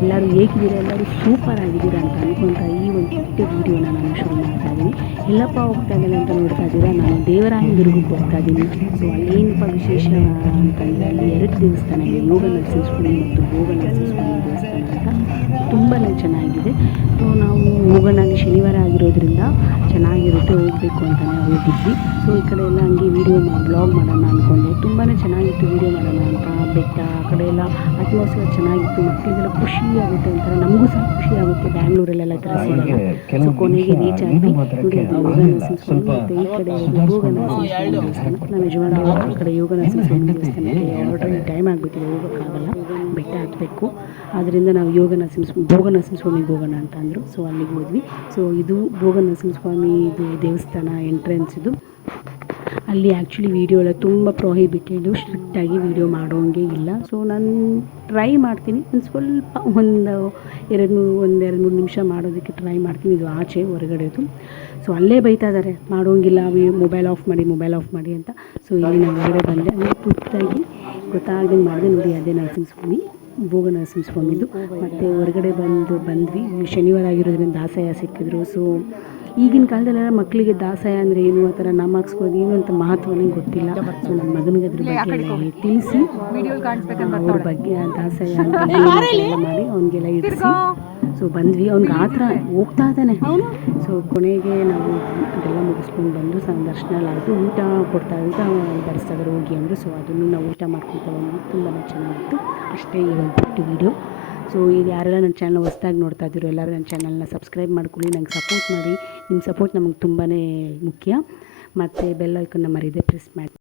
ಹೇಗಿದ್ದೀರಾ? ಎಲ್ಲರೂ ಸೂಪರ್ ಆಗಿದ್ದೀರಾ ಅಂತ ಅನ್ಕೊಂತ ಈ ಒಂದು ಪುಟ್ಟ ವೀಡಿಯೋನ ನಾನು ಶುರು ಮಾಡ್ತಾ ಇದ್ದೀನಿ. ಎಲ್ಲಪ್ಪ ಹೋಗ್ತಾ ಇದ್ದಾನೆ ಅಂತ ನೋಡ್ತಾ ಇದ್ದೀರಾ? ನಾನು ದೇವರಾಯನದುರ್ಗಕ್ಕೆ ಹೋಗ್ತಾ ಇದ್ದೀನಿ. ಸೊ ಅಲ್ಲೇನಪ್ಪ ವಿಶೇಷ ಅಂತಂದರೆ ಅಲ್ಲಿ ಎರಡು ದೇವಸ್ಥಾನ ಇದೆ ಯೋಗ ನರಸಿಂಹಸ್ವಾಮಿ ಮತ್ತು ಭೋಗ ತುಂಬಾ ಚೆನ್ನಾಗಿದೆ ಸೊ ನಾವು ಹೋಗೋಣ ಶನಿವಾರ ಆಗಿರೋದ್ರಿಂದ ಚೆನ್ನಾಗಿರುತ್ತೆ ಹೋಗಬೇಕು ಅಂತಲೇ ಹೋಗಿದ್ವಿ. ಸೊ ಈ ಕಡೆ ಎಲ್ಲ ಹಂಗೆ ವೀಡಿಯೋ ಮಾ ಬ್ಲಾಗ್ ಮಾಡೋಣ ಅಂದ್ಕೊಂಡೆ ತುಂಬಾ ಚೆನ್ನಾಗಿತ್ತು ವೀಡಿಯೋ ಮಾಡೋಣ ಅಂತ ಬೆಟ್ಟ ಆ ಕಡೆ ಎಲ್ಲ ಅಟ್ಮಾಸ್ಫಿಯರ್ ಚೆನ್ನಾಗಿತ್ತು ಮಕ್ಕಳಿಗೆಲ್ಲ ಖುಷಿ ಆಗುತ್ತೆ ಒಂಥರ ನಮಗೂ ಸಹ ಖುಷಿ ಆಗುತ್ತೆ ಬ್ಯಾಂಗ್ಳೂರಲ್ಲೆಲ್ಲ ಥರ ಸೊ ಕೊನೆಗೆ ರೀಚ್ ಆಗಿ ನೋಡಿ ಅದು ಯೋಗ ನರಸಿಂಹಸ್ವಾಮಿ ಮತ್ತು ಈ ಕಡೆ ನರಸಿಂಹಸ್ವಾಮಿ ದೇವಸ್ಥಾನ. ನಮ್ಮ ಯಜಮಾನ ಆ ಕಡೆ ಯೋಗ ನರಸಿಂಹಸ್ವಾಮಿ ದೇವಸ್ಥಾನಕ್ಕೆ ಆಲ್ರೆಡಿ ಟೈಮ್ ಆಗಿಬಿಟ್ಟಿದೆ ಹೋಗೋಕ್ಕಾಗಲ್ಲ ಬೆಟ್ಟ ಹತ್ತಬೇಕು ಆದ್ದರಿಂದ ನಾವು ಯೋಗ ನರಸಿಂಹ ಭೋಗ ನರಸಿಂಹಸ್ವಾಮಿಗೆ ಹೋಗೋಣ ಅಂತ ಅಂದರು. ಸೊ ಅಲ್ಲಿಗೆ ಹೋದ್ವಿ. ಸೊ ಇದು ಭೋಗ ನರಸಿಂಹಸ್ವಾಮಿ ಇದು ದೇವಸ್ಥಾನ ಎಂಟ್ರೆನ್ಸ್ ಇದು. ಅಲ್ಲಿ ಆ್ಯಕ್ಚುಲಿ ವೀಡಿಯೋ ಎಲ್ಲ ತುಂಬ ಪ್ರೊಹಿಬಿಟೆಡು ಸ್ಟ್ರಿಕ್ಟಾಗಿ ವೀಡಿಯೋ ಮಾಡೋಂಗೆ ಇಲ್ಲ. ಸೊ ನಾನು ಟ್ರೈ ಮಾಡ್ತೀನಿ. ಒಂದು ಸ್ವಲ್ಪ ಒಂದು ಎರಡು ಮೂರು ಒಂದು ಎರಡು ಮೂರು ನಿಮಿಷ ಮಾಡೋದಕ್ಕೆ ಟ್ರೈ ಮಾಡ್ತೀನಿ. ಇದು ಆಚೆ ಹೊರಗಡೆದು ಸೊ ಅಲ್ಲೇ ಬೈತಾ ಇದ್ದಾರೆ ಮಾಡೋಂಗಿಲ್ಲ. ಮೊಬೈಲ್ ಆಫ್ ಮಾಡಿ ಮೊಬೈಲ್ ಆಫ್ ಮಾಡಿ ಅಂತ. ಸೊ ಇಲ್ಲಿ ನಾನು ಹೊರಗಡೆ ಬಂದೆ. ಅಂದರೆ ಪುಟ್ಟಾಗಿ ಗೊತ್ತಾಗ್ದಂಗೆ ಮಾಡಿದೆ ನೋಡಿ ಅದೇ ನರಸಿಂಹಸ್ವಾಮಿ ಭೋಗ ನರಸಿಂಹಸ್ವಾಮಿದು ಮತ್ತು ಹೊರಗಡೆ ಬಂದು ಬಂದ್ವಿ. ಶನಿವಾರ ಆಗಿರೋದ್ರಿಂದ ದಾಸಾಯ ಸಿಕ್ಕಿದ್ರು. ಸೊ ಈಗಿನ ಕಾಲದಲ್ಲೆಲ್ಲ ಮಕ್ಕಳಿಗೆ ದಾಸಾಯ ಅಂದರೆ ಏನು? ಆ ಥರ ನಾಮ ಹಾಕ್ಸ್ಬೋದು ಏನು ಅಂತ ಮಹತ್ವನೇ ಗೊತ್ತಿಲ್ಲ. ಸೊ ನನ್ನ ಮಗನಿಗೆ ಅದ್ರ ಬಗ್ಗೆ ತಿಳಿಸಿ ಅವ್ರ ಬಗ್ಗೆ ಎಲ್ಲ ಮಾಡಿ ಅವನಿಗೆಲ್ಲ ಇಡಿಸಿ ಸೊ ಬಂದ್ವಿ. ಅವ್ನಿಗೆ ಆ ಥರ ಹೋಗ್ತಾ ಇದ್ದಾನೆ. ಸೊ ಕೊನೆಗೆ ನಾವು ಅದೆಲ್ಲ ಮುಗಿಸ್ಕೊಂಡು ಬಂದು ದರ್ಶನ ಎಲ್ಲ ಆಯಿತು ಊಟ ಕೊಡ್ತಾ ಊಟ ಬಡಿಸ್ತಾ ಇದ್ದಾರೆ ಹೋಗಿ ಅಂದರು. ಸೊ ಅದನ್ನು ನಾವು ಊಟ ಮಾಡ್ಕೊಳ್ತಾ ಬಂದ್ವಿ. ತುಂಬಾ ಚೆನ್ನಾಗಿತ್ತು. ಅಷ್ಟೇ ಈ ಒಂದು ವೀಡಿಯೋ. ಸೊ ಇದು ಯಾರೆಲ್ಲ ನನ್ನ ಚಾನಲ್ ಹೊಸ್ದಾಗಿ ನೋಡ್ತಾ ಇದ್ದೀರೋ ಎಲ್ಲರೂ ನನ್ನ ಚಾನಲ್ನ ಸಬ್ಸ್ಕ್ರೈಬ್ ಮಾಡ್ಕೊಳ್ಳಿ. ನಂಗೆ ಸಪೋರ್ಟ್ ಮಾಡಿ. ನಿಮ್ಮ ಸಪೋರ್ಟ್ ನಮಗೆ ತುಂಬಾ ಮುಖ್ಯ. ಮತ್ತು ಬೆಲ್ ಐಕನ್ನ ಮರಿದೆ ಪ್ರೆಸ್ ಮಾಡಿ.